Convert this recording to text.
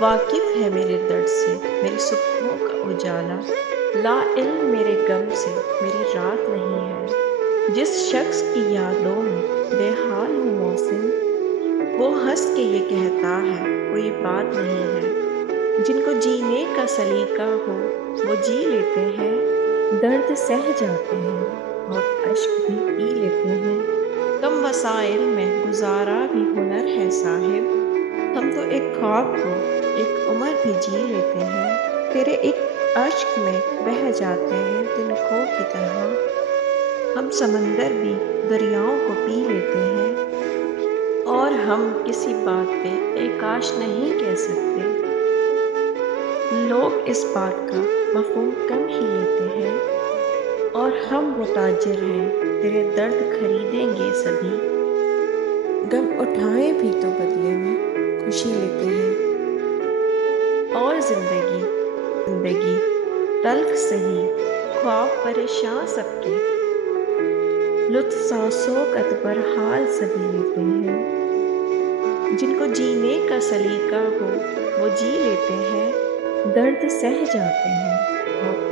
واقف ہے میرے درد سے میری صبحوں کا اجالا، لا علم میرے غم سے میری رات نہیں ہے۔ جس شخص کی یادوں میں بے حال ہوں محسن، وہ ہنس کے یہ کہتا ہے کوئی بات نہیں ہے۔ جن کو جینے کا سلیقہ ہو وہ جی لیتے ہیں، درد سہ جاتے ہیں اور اشک بھی پی لیتے ہیں۔ کم وسائل میں گزارا بھی ہنر ہے صاحب، ہم تو ایک خواب کو ایک عمر بھی جی لیتے ہیں۔ تیرے ایک اشک میں بہہ جاتے ہیں تنکوں کی طرح، ہم سمندر بھی دریاؤں کو پی لیتے ہیں۔ اور ہم کسی بات پہ اے کاش نہیں کہہ سکتے، لوگ اس بات کا مفہوم کم ہی لیتے ہیں۔ اور ہم وہ تاجر ہیں تیرے درد خریدیں گے سبھی، غم اٹھائیں بھی تو بدلے میں خوشی لیتے ہیں۔ اور زندگی تلخ سہی، خواب پریشاں سب کے، لطف سانسوں کا تو برحال سبھی لیتے ہیں۔ جن کو جینے کا سلیقہ ہو وہ جی لیتے ہیں، درد سہ جاتے ہیں اور